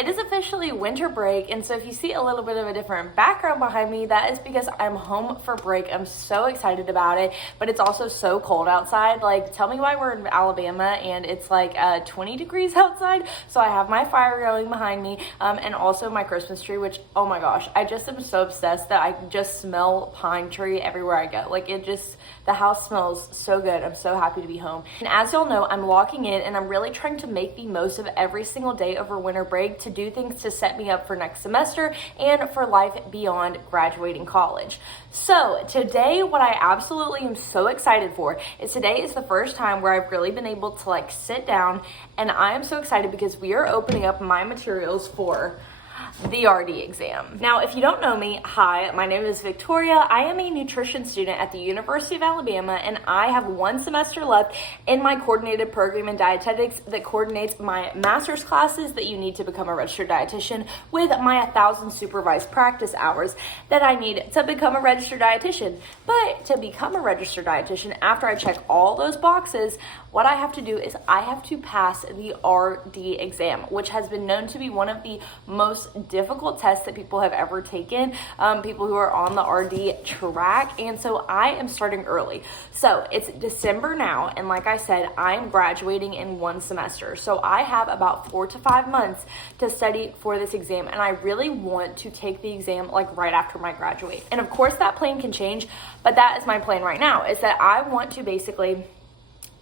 it is officially winter break, and so if you see a little bit of a different background behind me, that is because I'm home for break. I'm so excited about it, but it's also so cold outside. Like, tell me why we're in Alabama and it's like 20 degrees outside. So I have my fire going behind me, and also my Christmas tree, which, oh my gosh, I just am so obsessed that I just smell pine tree everywhere I go. Like, the house smells so good. I'm so happy to be home. And as y'all know, I'm locking in and I'm really trying to make the most of every single day over winter break to do things to set me up for next semester and for life beyond graduating college. So today, what I absolutely am so excited for is today is the first time where I've really been able to like sit down, and I am so excited because we are opening up my materials for the RD exam. Now, if you don't know me, hi, my name is Victoria. I am a nutrition student at the University of Alabama, and I have 1 semester left in my coordinated program in dietetics that coordinates my master's classes that you need to become a registered dietitian with my 1,000 supervised practice hours that I need to become a registered dietitian. But to become a registered dietitian, after I check all those boxes, what I have to do is I have to pass the RD exam, which has been known to be one of the most difficult tests that people have ever taken, people who are on the RD track. And so I am starting early. So it's December now, and like I said, I'm graduating in 1 semester. So I have about 4 to 5 months to study for this exam, and I really want to take the exam like right after I graduate. And of course that plan can change, but that is my plan right now, is that I want to basically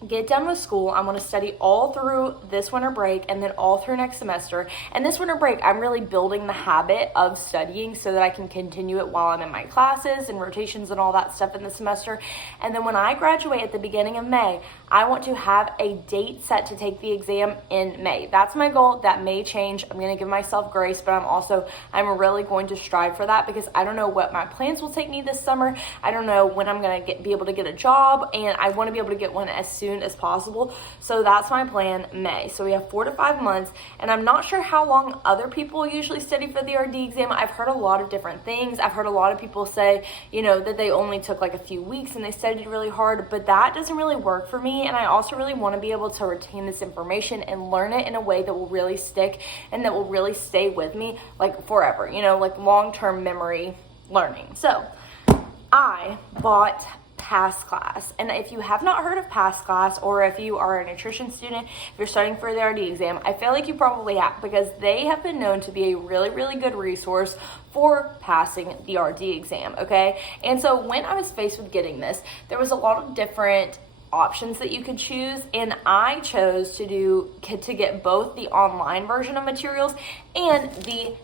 get done with school. I want to study all through this winter break and then all through next semester. And this winter break, I'm really building the habit of studying so that I can continue it while I'm in my classes and rotations and all that stuff in the semester. And then when I graduate at the beginning of May, I want to have a date set to take the exam in May. That's my goal. That may change. I'm going to give myself grace, but I'm really going to strive for that because I don't know what my plans will take me this summer. I don't know when I'm going to be able to get a job, and I want to be able to get one as soon as possible. So that's my plan, May. So we have 4 to 5 months, and I'm not sure how long other people usually study for the RD exam. I've heard a lot of different things. I've heard a lot of people say, that they only took like a few weeks and they studied really hard, but that doesn't really work for me. And I also really want to be able to retain this information and learn it in a way that will really stick and that will really stay with me like forever, like long-term memory learning. So I bought PassClass. And if you have not heard of PassClass, or if you are a nutrition student, if you're studying for the RD exam, I feel like you probably have, because they have been known to be a really, really good resource for passing the RD exam, okay? And so when I was faced with getting this, there was a lot of different options that you could choose, and I chose to get both the online version of materials and the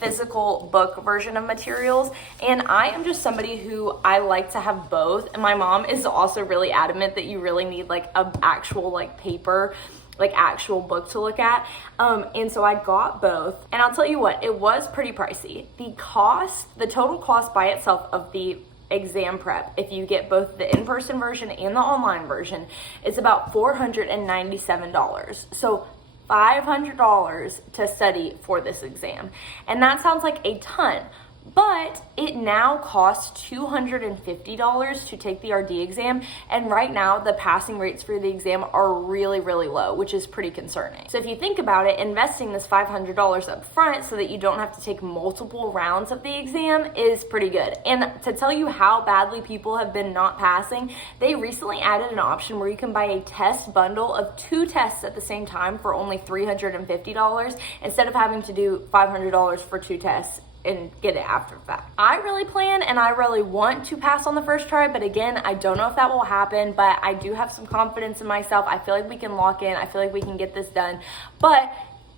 physical book version of materials. And I am just somebody who I like to have both, and my mom is also really adamant that you really need like a actual like paper, like actual book to look at, and so I got both, and I'll tell you what, it was pretty pricey. The total cost by itself of the exam prep, if you get both the in-person version and the online version, is about $497. So $500 to study for this exam. And that sounds like a ton, but it now costs $250 to take the RD exam. And right now the passing rates for the exam are really, really low, which is pretty concerning. So if you think about it, investing this $500 up front so that you don't have to take multiple rounds of the exam is pretty good. And to tell you how badly people have been not passing, they recently added an option where you can buy a test bundle of 2 tests at the same time for only $350 instead of having to do $500 for 2 tests and get it after that. I really plan and I really want to pass on the first try, but again, I don't know if that will happen, but I do have some confidence in myself. I feel like we can lock in. I feel like we can get this done. But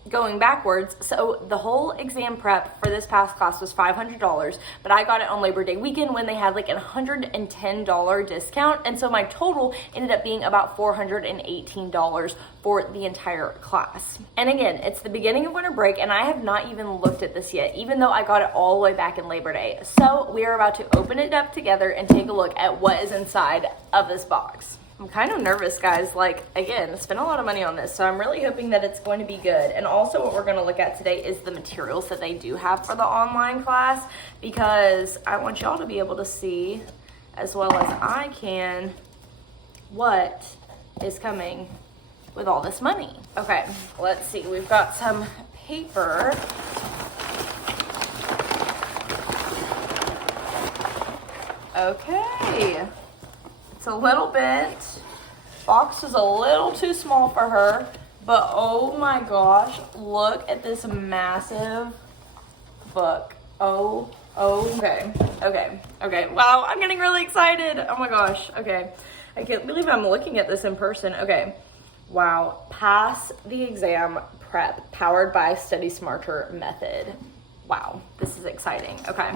going backwards, so the whole exam prep for this PassClass was $500, but I got it on Labor Day weekend when they had like a $110 discount, and so my total ended up being about $418 for the entire class. And again, it's the beginning of winter break, and I have not even looked at this yet, even though I got it all the way back in Labor Day. So we are about to open it up together and take a look at what is inside of this box. I'm kind of nervous, guys. Like, again, I spent a lot of money on this, so I'm really hoping that it's going to be good. And also what we're going to look at today is the materials that they do have for the online class, because I want y'all to be able to see, as well as I can, what is coming with all this money. Okay, let's see. We've got some paper. Okay, it's a little bit, box is a little too small for her, but oh my gosh, look at this massive book. Okay. Wow, I'm getting really excited. Oh my gosh. Okay, I can't believe I'm looking at this in person. Okay, wow. Pass the exam prep powered by Study Smarter method. Wow, this is exciting. Okay.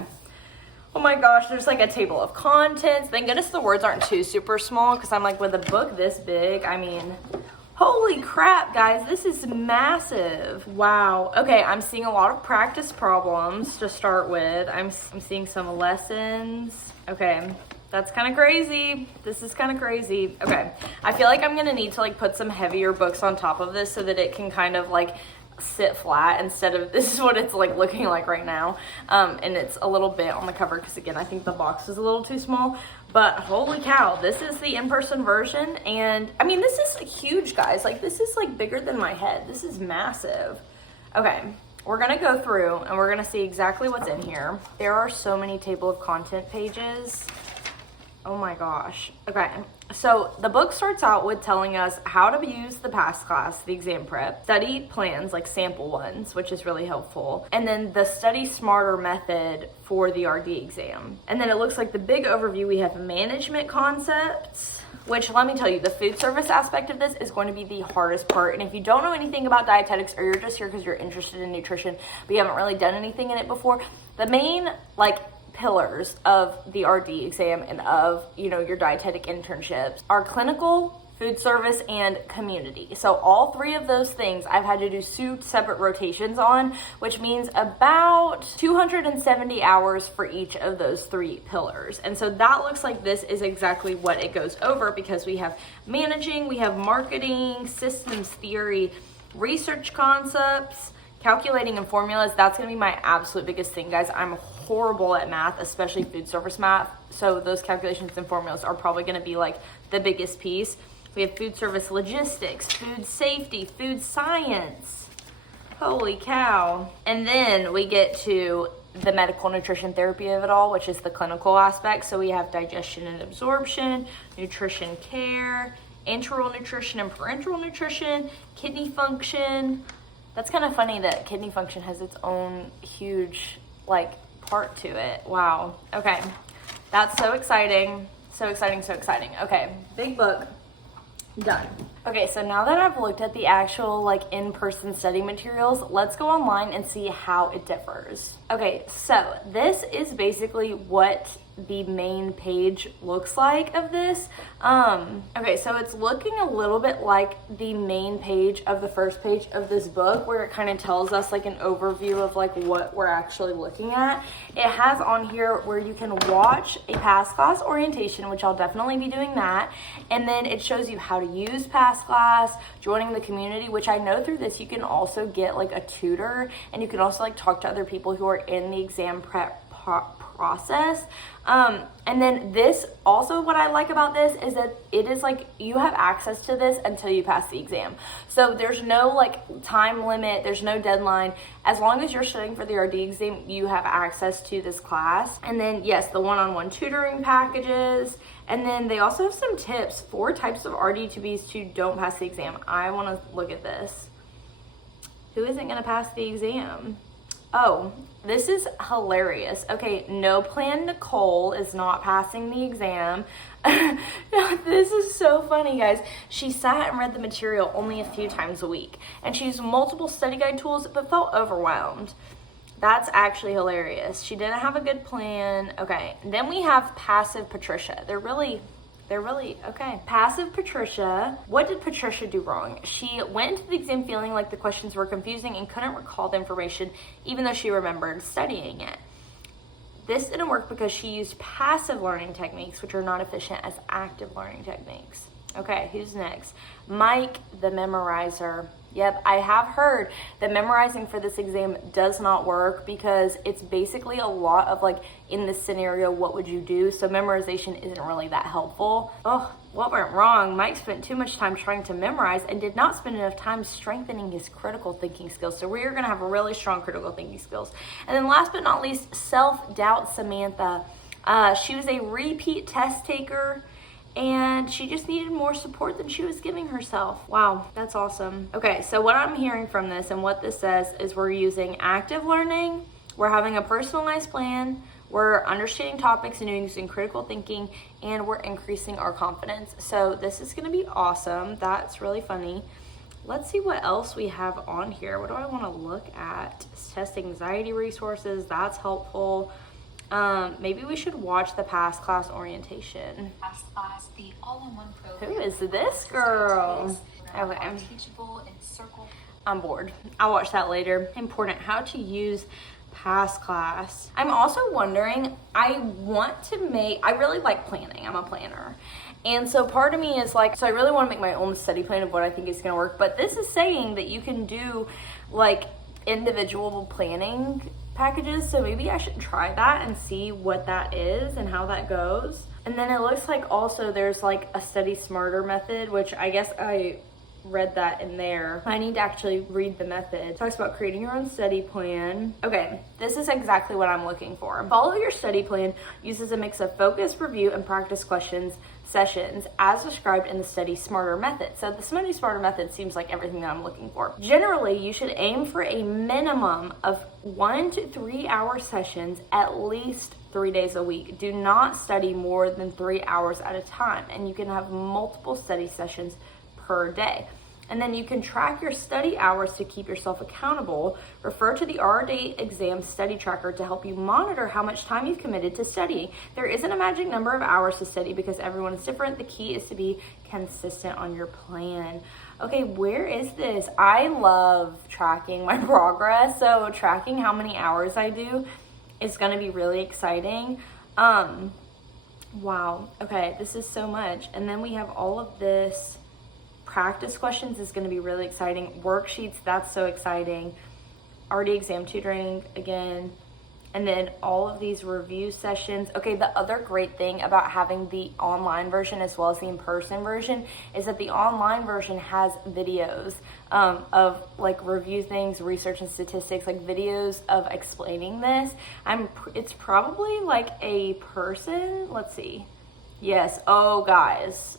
Oh my gosh, there's like a table of contents. Thank goodness the words aren't too super small, because I'm like, with a book this big, I mean, holy crap, guys, this is massive. Wow. Okay, I'm seeing a lot of practice problems to start with. I'm seeing some lessons. Okay, that's kind of crazy. This is kind of crazy. Okay, I feel like I'm gonna need to like put some heavier books on top of this so that it can kind of like sit flat instead of, this is what it's like looking like right now. And it's a little bit on the cover because again, I think the box is a little too small. But holy cow, this is the in-person version. And I mean, this is huge, guys. Like, this is like bigger than my head. This is massive. Okay, we're gonna go through and we're gonna see exactly what's in here. There are so many table of content pages. Oh my gosh. Okay, so the book starts out with telling us how to use the PassClass, the exam prep, study plans, like sample ones, which is really helpful, and then the Study Smarter method for the RD exam. And then it looks like the big overview, we have management concepts, which let me tell you, the food service aspect of this is going to be the hardest part. And if you don't know anything about dietetics, or you're just here because you're interested in nutrition, but you haven't really done anything in it before, the main like pillars of the RD exam and of, you know, your dietetic internships are clinical, food service, and community. So all three of those things I've had to do 2 separate rotations on, which means about 270 hours for each of those 3 pillars. And so that looks like this is exactly what it goes over, because we have managing, we have marketing, systems theory, research concepts, calculating and formulas. That's gonna be my absolute biggest thing, guys. I'm horrible at math, especially food service math. So those calculations and formulas are probably gonna be like the biggest piece. We have food service logistics, food safety, food science. Holy cow. And then we get to the medical nutrition therapy of it all, which is the clinical aspect. So we have digestion and absorption, nutrition care, enteral nutrition and parenteral nutrition, kidney function. That's kind of funny that kidney function has its own huge like part to it. Wow. Okay. That's so exciting. So exciting, so exciting. Okay. Big book. Done. Okay, so now that I've looked at the actual like in-person study materials, let's go online and see how it differs. Okay, so this is basically what the main page looks like of this. Okay, so it's looking a little bit like the main page of the first page of this book, where it kind of tells us like an overview of like what we're actually looking at. It has on here where you can watch a PassClass orientation, which I'll definitely be doing that. And then it shows you how to use PassClass, joining the community, which I know through this you can also get like a tutor, and you can also like talk to other people who are in the exam prep process. And then this, also what I like about this is that it is like you have access to this until you pass the exam. So there's no like time limit, there's no deadline. As long as you're studying for the RD exam, you have access to this class. And then yes, the one-on-one tutoring packages. And then they also have some tips, 4 types of RD2Bs who don't pass the exam. I want to look at this. Who isn't going to pass the exam? Oh, this is hilarious. Okay, No Plan Nicole is not passing the exam. This is so funny, guys. She sat and read the material only a few times a week, and she used multiple study guide tools but felt overwhelmed. That's actually hilarious. She didn't have a good plan. Okay, then we have Passive Patricia. They're really okay. Passive Patricia. What did Patricia do wrong? She went into the exam feeling like the questions were confusing and couldn't recall the information, even though she remembered studying it. This didn't work because she used passive learning techniques, which are not efficient as active learning techniques. Okay, who's next? Mike, the memorizer. Yep, I have heard that memorizing for this exam does not work because it's basically a lot of like, in this scenario, what would you do? So memorization isn't really that helpful. Oh, what went wrong? Mike spent too much time trying to memorize and did not spend enough time strengthening his critical thinking skills. So we're gonna have really strong critical thinking skills. And then last but not least, self-doubt Samantha. She was a repeat test taker, and she just needed more support than she was giving herself. Wow, that's awesome. Okay, so what I'm hearing from this and what this says is we're using active learning, we're having a personalized plan, we're understanding topics and using critical thinking, and we're increasing our confidence. So this is gonna be awesome. That's really funny. Let's see what else we have on here. What do I wanna look at? Test anxiety resources, that's helpful. Maybe we should watch the PassClass orientation. PassClass, the all-in-one program. Who is this girl? Okay. I'm bored. I'll watch that later. Important, how to use PassClass. I'm also wondering, I really like planning. I'm a planner. And so part of me is like, so I really want to make my own study plan of what I think is going to work. But this is saying that you can do like individual planning packages, so maybe I should try that and see what that is and how that goes. And then it looks like also there's like a study smarter method, which I guess I read that in there. I need to actually read the method. It talks about creating your own study plan. Okay, this is exactly what I'm looking for. Follow your study plan uses a mix of focus, review, and practice questions sessions as described in the Study Smarter method. So the Study Smarter method seems like everything that I'm looking for. Generally, you should aim for a minimum of 1 to 3 hour sessions at least 3 days a week. Do not study more than 3 hours at a time, and you can have multiple study sessions per day. And then you can track your study hours to keep yourself accountable. Refer to the RD exam study tracker to help you monitor how much time you've committed to studying. There isn't a magic number of hours to study because everyone is different. The key is to be consistent on your plan. Okay, where is this? I love tracking my progress. So tracking how many hours I do is gonna be really exciting. Wow, okay, this is so much. And then we have all of this. Practice questions is going to be really exciting. Worksheets, that's so exciting. RD exam tutoring again. And then all of these review sessions. Okay, the other great thing about having the online version as well as the in-person version is that the online version has videos of like review things, research and statistics, like videos of explaining this. It's probably like a person, let's see. Yes, oh guys,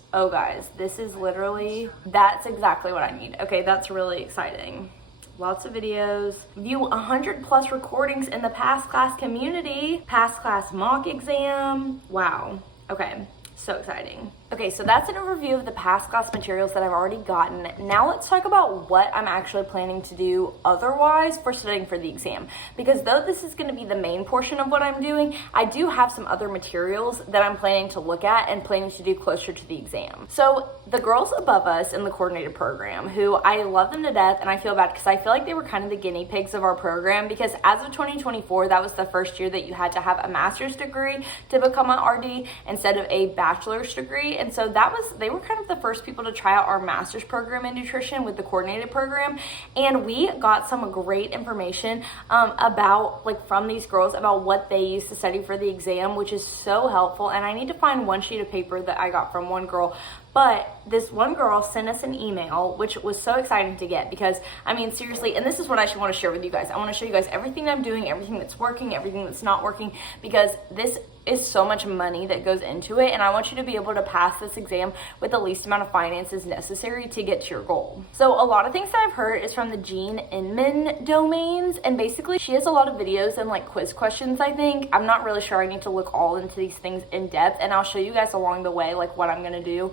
this is literally, that's exactly what I need. Okay, that's really exciting. Lots of videos. View 100+ recordings in the PassClass community. PassClass mock exam. Wow, okay, so exciting. Okay, so that's an overview of the PassClass materials that I've already gotten. Now let's talk about what I'm actually planning to do otherwise for studying for the exam. Because though this is gonna be the main portion of what I'm doing, I do have some other materials that I'm planning to look at and planning to do closer to the exam. So the girls above us in the coordinated program, who I love them to death, and I feel bad because I feel like they were kind of the guinea pigs of our program, because as of 2024, that was the first year that you had to have a master's degree to become an RD instead of a bachelor's degree. And so they were kind of the first people to try out our master's program in nutrition with the coordinated program. And we got some great information about, like, from these girls about what they used to study for the exam, which is so helpful. And I need to find one sheet of paper that I got from one girl. But this one girl sent us an email, which was so exciting to get because, I mean, seriously, and this is what I want to share with you guys. I want to show you guys everything I'm doing, everything that's working, everything that's not working, because this is so much money that goes into it, and I want you to be able to pass this exam with the least amount of finances necessary to get to your goal. So a lot of things that I've heard is from the Jean Inman domains, and basically she has a lot of videos and like quiz questions, I think. I'm not really sure. I need to look all into these things in depth, and I'll show you guys along the way like what I'm gonna do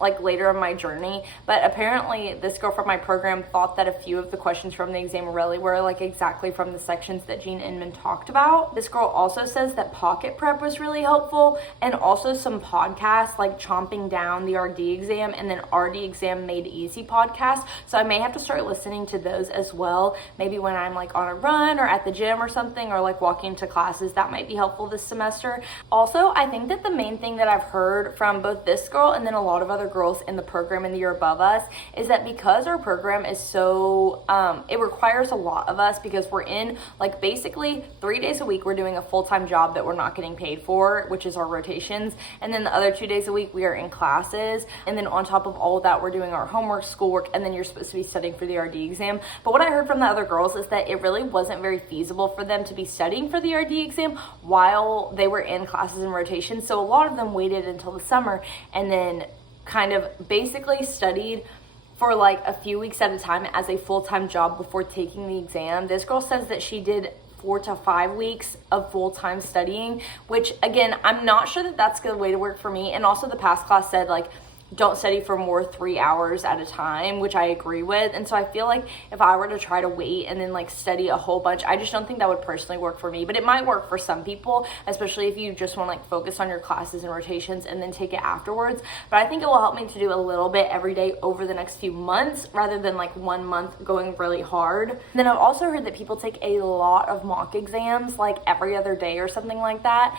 like later in my journey. But apparently this girl from my program thought that a few of the questions from the exam really were like exactly from the sections that Jean Inman talked about. This girl also says that Pocket Prep was really helpful, and also some podcasts like Chomping Down the RD Exam and then RD Exam Made Easy podcast. So I may have to start listening to those as well, maybe when I'm like on a run or at the gym or something, or like walking to classes. That might be helpful this semester. Also, I think that the main thing that I've heard from both this girl and then a lot of other girls in the program in the year above us is that because our program is so, it requires a lot of us because we're in like basically 3 days a week, we're doing a full-time job that we're not getting paid for, which is our rotations. And then the other 2 days a week, we are in classes. And then on top of all of that, we're doing our homework, schoolwork, and then you're supposed to be studying for the RD exam. But what I heard from the other girls is that it really wasn't very feasible for them to be studying for the RD exam while they were in classes and rotations. So a lot of them waited until the summer and then kind of basically studied for like a few weeks at a time as a full-time job before taking the exam. This girl says that she did 4 to 5 weeks of full-time studying, which again, I'm not sure that that's a good way to work for me. And also the PassClass said like, don't study for more 3 hours at a time, which I agree with. And so I feel like if I were to try to wait and then like study a whole bunch, I just don't think that would personally work for me. But it might work for some people, especially if you just want to like focus on your classes and rotations and then take it afterwards. But I think it will help me to do a little bit every day over the next few months rather than like 1 month going really hard. And then I've also heard that people take a lot of mock exams like every other day or something like that,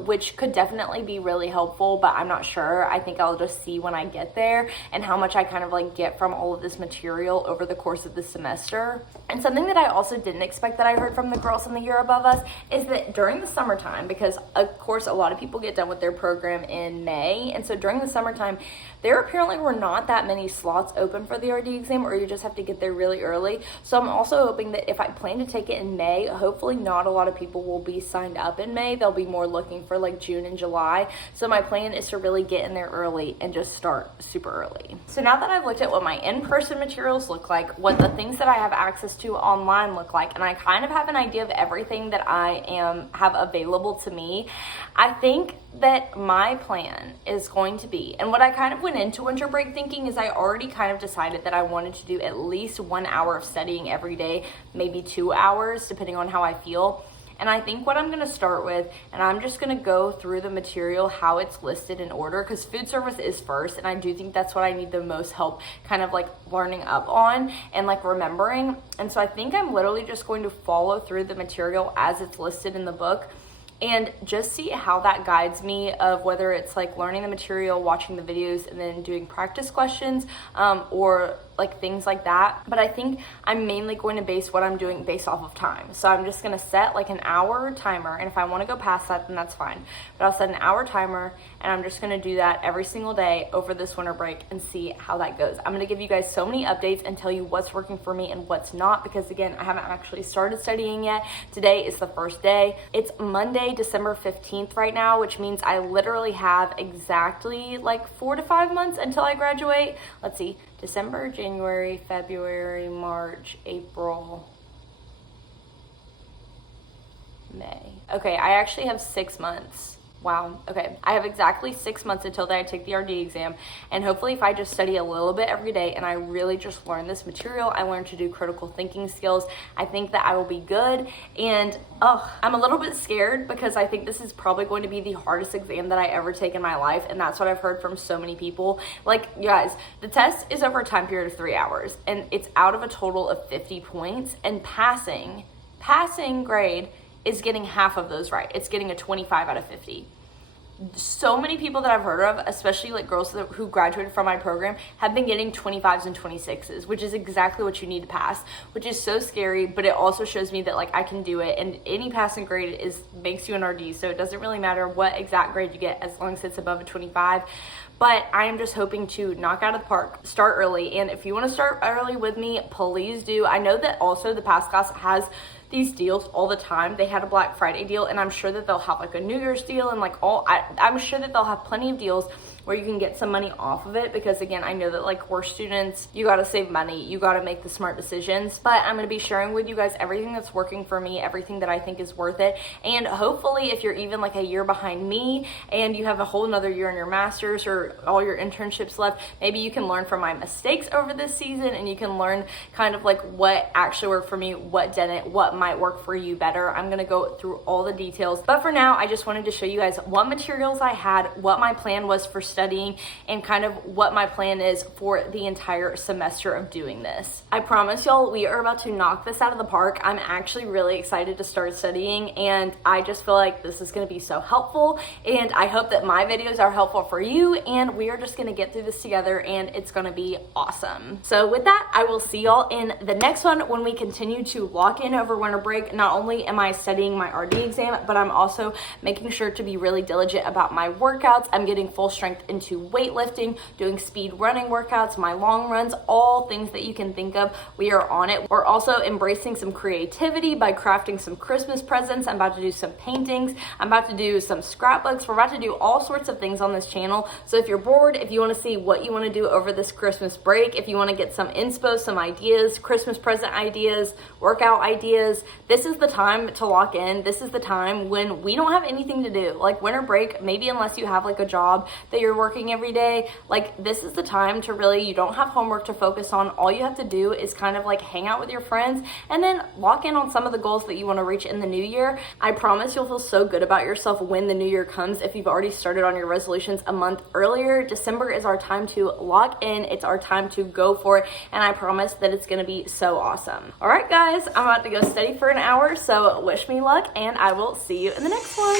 which could definitely be really helpful, but I'm not sure. I think I'll just see when I get there and how much I kind of like get from all of this material over the course of the semester. And something that I also didn't expect that I heard from the girls in the year above us is that during the summertime, because of course a lot of people get done with their program in May, and so during the summertime there apparently were not that many slots open for the RD exam, or you just have to get there really early. So I'm also hoping that if I plan to take it in May, hopefully not a lot of people will be signed up in May. They'll be more looking for like June and July. So my plan is to really get in there early and just start super early. So now that I've looked at what my in-person materials look like, what the things that I have access to online look like, and I kind of have an idea of everything that I have available to me, I think that my plan is going to be, and what I kind of went into winter break thinking is I already kind of decided that I wanted to do at least 1 hour of studying every day, maybe 2 hours, depending on how I feel. And I think what I'm going to start with, and I'm just going to go through the material, how it's listed in order, because food service is first, and I do think that's what I need the most help kind of like learning up on and like remembering. And so I think I'm literally just going to follow through the material as it's listed in the book and just see how that guides me of whether it's like learning the material, watching the videos, and then doing practice questions, or like things like that. But I think I'm mainly going to base what I'm doing based off of time. So I'm just going to set like an hour timer, and if I want to go past that, then that's fine. But I'll set an hour timer, and I'm just going to do that every single day over this winter break and see how that goes. I'm going to give you guys so many updates and tell you what's working for me and what's not, because again, I haven't actually started studying yet. Today is the first day. It's Monday, December 15th right now, which means I literally have exactly like 4 to 5 months until I graduate. Let's see, December, January, February, March, April, May. Okay, I actually have 6 months. Wow. Okay. I have exactly 6 months until I take the RD exam. And hopefully if I just study a little bit every day and I really just learn this material, I learn to do critical thinking skills, I think that I will be good. And I'm a little bit scared because I think this is probably going to be the hardest exam that I ever take in my life. And that's what I've heard from so many people. Like, you guys, the test is over a time period of 3 hours and it's out of a total of 50 points, and passing grade is getting half of those right. It's getting a 25 out of 50. So many people that I've heard of, especially like girls who graduated from my program, have been getting 25s and 26s, which is exactly what you need to pass, which is so scary, but it also shows me that like I can do it, and any passing grade makes you an RD, so it doesn't really matter what exact grade you get as long as it's above a 25. But I am just hoping to knock out of the park, start early. And if you want to start early with me, please do. I know that also the PassClass has these deals all the time. They had a Black Friday deal, and I'm sure that they'll have like a New Year's deal, and like I'm sure that they'll have plenty of deals where you can get some money off of it, because again, I know that like we're students, you got to save money, you got to make the smart decisions. But I'm going to be sharing with you guys everything that's working for me, everything that I think is worth it. And hopefully if you're even like a year behind me and you have a whole nother year in your master's or all your internships left, maybe you can learn from my mistakes over this season, and you can learn kind of like what actually worked for me, what didn't, what might work for you better. I'm going to go through all the details, but for now I just wanted to show you guys what materials I had, what my plan was for studying and kind of what my plan is for the entire semester of doing this. I promise y'all, we are about to knock this out of the park. I'm actually really excited to start studying, and I just feel like this is going to be so helpful, and I hope that my videos are helpful for you, and we are just going to get through this together, and it's going to be awesome. So with that, I will see y'all in the next one when we continue to lock in over winter break. Not only am I studying my RD exam, but I'm also making sure to be really diligent about my workouts. I'm getting full strength into weightlifting, doing speed running workouts, my long runs, all things that you can think of. We are on it. We're also embracing some creativity by crafting some Christmas presents. I'm about to do some paintings. I'm about to do some scrapbooks. We're about to do all sorts of things on this channel. So if you're bored, if you want to see what you want to do over this Christmas break, if you want to get some inspo, some ideas, Christmas present ideas, workout ideas, this is the time to lock in. This is the time when we don't have anything to do. Like winter break, maybe unless you have like a job that you're working every day, like this is the time to really, you don't have homework to focus on. All you have to do is kind of like hang out with your friends and then lock in on some of the goals that you want to reach in the new year. I promise you'll feel so good about yourself when the new year comes if you've already started on your resolutions a month earlier. December is our time to lock in. It's our time to go for it, and I promise that it's going to be so awesome. All right, guys, I'm about to go study for an hour, so wish me luck, and I will see you in the next one.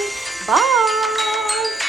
Bye!